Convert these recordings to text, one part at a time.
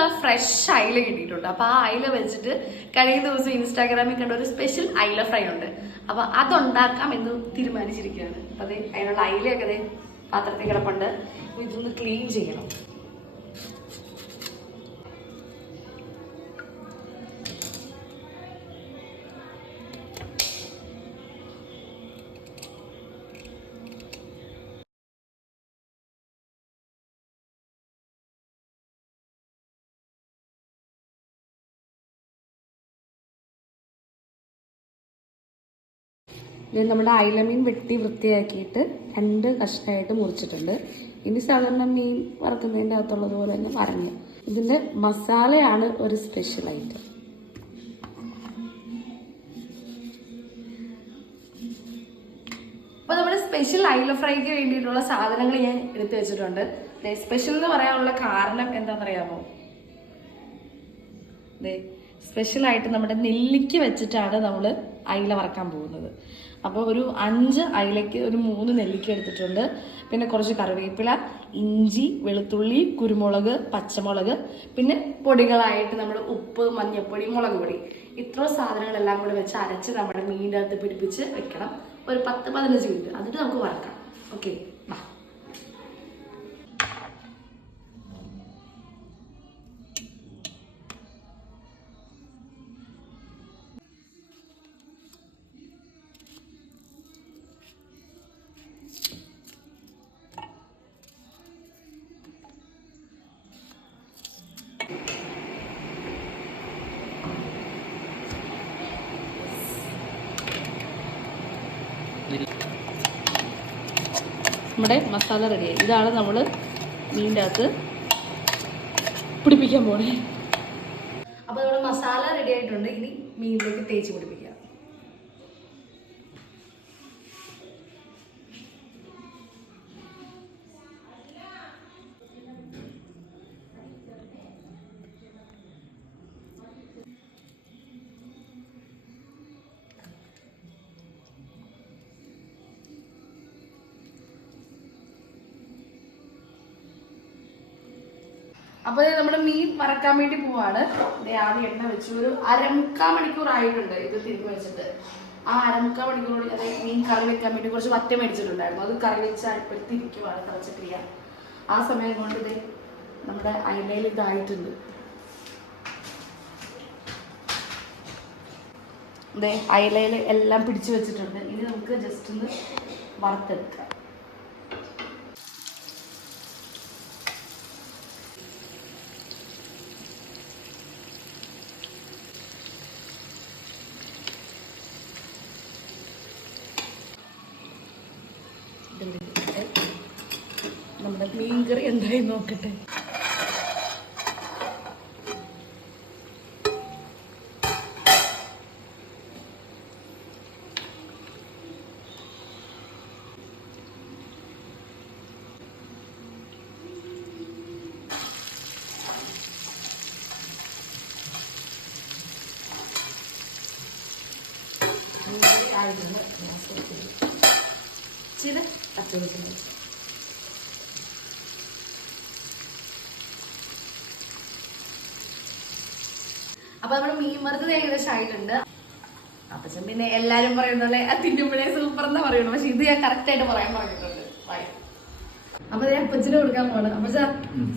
നല്ല ഫ്രഷ് അയില കിട്ടിയിട്ടുണ്ട്. അപ്പോൾ ആ അയില വെച്ചിട്ട് കഴിഞ്ഞ ദിവസം ഇൻസ്റ്റാഗ്രാമിൽ കണ്ട ഒരു സ്പെഷ്യൽ അയില ഫ്രൈ ഉണ്ട്. അപ്പൊ അതുണ്ടാക്കാം എന്ന് തീരുമാനിച്ചിരിക്കുകയാണ്. അപ്പോൾ അതെ അതിനുള്ള അയിലയൊക്കെ പാത്രത്തിൽ കിടപ്പുണ്ട്. ഇതൊന്ന് ക്ലീൻ ചെയ്യണം. ഇത് നമ്മുടെ അയിലമീൻ വെട്ടി വൃത്തിയാക്കിയിട്ട് രണ്ട് കഷ്ണമായിട്ട് മുറിച്ചിട്ടുണ്ട്. ഇനി സാധാരണ മീൻ വറക്കുന്നതിന്റെ അകത്തുള്ളത് പോലെ തന്നെ വരഞ്ഞു ഇതിന്റെ മസാലയാണ് ഒരു സ്പെഷ്യൽ ഐറ്റം അപ്പോൾ നമ്മുടെ സ്പെഷ്യൽ അയില ഫ്രൈക്ക് വേണ്ടിയിട്ടുള്ള സാധനങ്ങൾ ഞാൻ എടുത്തു വെച്ചിട്ടുണ്ട്. സ്പെഷ്യൽ എന്ന് പറയാനുള്ള കാരണം എന്താണെന്നറിയാമോ? സ്പെഷ്യലായിട്ട് നമ്മുടെ നെല്ലിക്ക് വെച്ചിട്ടാണ് നമ്മൾ അയില വറക്കാൻ പോകുന്നത്. അപ്പോൾ ഒരു അഞ്ച് അയിലയ്ക്ക് ഒരു മൂന്ന് നെല്ലിക്ക എടുത്തിട്ടുണ്ട്. പിന്നെ കുറച്ച് കറിവേപ്പില ഇഞ്ചി വെളുത്തുള്ളി കുരുമുളക് പച്ചമുളക് പിന്നെ പൊടികളായിട്ട് നമ്മൾ ഉപ്പ് മഞ്ഞൾപ്പൊടി മുളക് പൊടി. ഇത്ര സാധനങ്ങളെല്ലാം കൂടി വെച്ച് അരച്ച് നമ്മുടെ മീനിന്റെ അകത്ത് പിടിപ്പിച്ച് വെക്കണം. ഒരു പത്ത് പതിനഞ്ച് മിനിറ്റ്. അതിട്ട് നമുക്ക് വറക്കാം. ഓക്കെ? നമ്മുടെ മസാല റെഡിയായി ഇതാണ് നമ്മൾ മീനിന്റെ അകത്ത് പിടിപ്പിക്കാൻ പോണേ. അപ്പോൾ നമ്മുടെ മസാല റെഡി ആയിട്ടുണ്ട്. ഇനി മീനിലേക്ക് തേച്ച് പിടിപ്പിക്കാം. അപ്പോൾ നമ്മൾ മീൻ വറക്കാൻ വേണ്ടി പോവാണ്. ദേ ആദ്യം എണ്ണ വെച്ച് ഒരു അരമുക്കാ മണിക്കൂർ ആയിട്ടുണ്ട് ഇത് തിരിഞ്ഞു വെച്ചിട്ട്. ആ അരമുക്കാ മണിക്കൂർ അതെ മീൻ കറി വെക്കാൻ വേണ്ടി കുറച്ച് വറ്റ മേടിച്ചിട്ടുണ്ടായിരുന്നു. അത് കറി വെച്ച് അടുപ്പെടുത്തിരിക്കുവാണ് തിളച്ചിട്ടില്ല. ആ സമയം കൊണ്ട് ഇതേ നമ്മുടെ അയിലയിൽ ഇതായിട്ടുണ്ട്. അതെ അയിലയിൽ എല്ലാം പിടിച്ചു വെച്ചിട്ടുണ്ട്. ഇനി നമുക്ക് ജസ്റ്റ് ഒന്ന് വറുത്തെടുക്കാം. നമ്മുടെ മീൻകറി എന്തായി നോക്കട്ടെ. ചില ഇച്ചിരി അപ്പൊ നമ്മുടെ മീൻ വറുത്തത് ഏകദേശം ആയിട്ടുണ്ട്. അപ്പച്ചൻ പിന്നെ എല്ലാരും പറയുന്നല്ലേ തിന്നുമ്പോഴേ സൂപ്പർ എന്ന് പറയുള്ളൂ. പക്ഷെ ഇത് ഞാൻ കറക്റ്റ് ആയിട്ട് പറയാൻ പറഞ്ഞിട്ടുണ്ട്. അപ്പൊ ഞാൻ അപ്പച്ചന് കൊടുക്കാൻ പോണ് അപ്പച്ച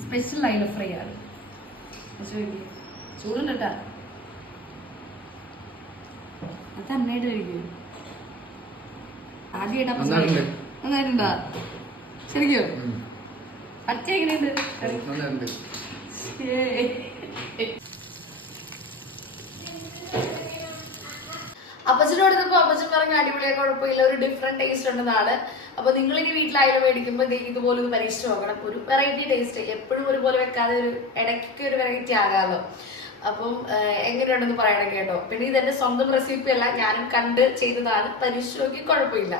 സ്പെഷ്യൽ ലൈൻ ഫ്രൈ ആണ്. ചൂടുണ്ട് കേട്ടാ. അത് അമ്മയുടെ കഴിക്കും. ആദ്യമായിട്ട്. നന്നായിട്ടുണ്ടോ. ശരിക്കും? പച്ച എങ്ങനെയുണ്ട് നന്നായിട്ടുണ്ട് ഏയ്. അപ്പച്ചനോട് കൊടുത്തപ്പോ അപ്പച്ചൻ പറഞ്ഞ അടിപൊളിയാ കുഴപ്പമില്ല. ഒരു ഡിഫറെന്റ് ടേസ്റ്റ് ഉണ്ടെന്നാണ് അപ്പൊ നിങ്ങൾ ഇനി വീട്ടിലായാലും മേടിക്കുമ്പോൾ ഇതുപോലെ ഒന്ന് പരീക്ഷിച്ച് നോക്കണം. ഒരു വെറൈറ്റി ടേസ്റ്റ് എപ്പോഴും ഒരുപോലെ വെക്കാതെ ഒരു ഇടയ്ക്ക് ഒരു വെറൈറ്റി ആകാമല്ലോ. അപ്പം എങ്ങനെയുണ്ടെന്ന് പറയണം കേട്ടോ. പിന്നെ ഇതെന്റെ സ്വന്തം റെസിപ്പി അല്ല. ഞാനും കണ്ട് ചെയ്തതാണ്. പരീക്ഷിച്ച് നോക്കി കുഴപ്പമില്ല.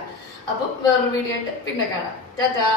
അപ്പം വേറൊരു വീഡിയോ ആയിട്ട് പിന്നെ കാണാം. ടാറ്റാ.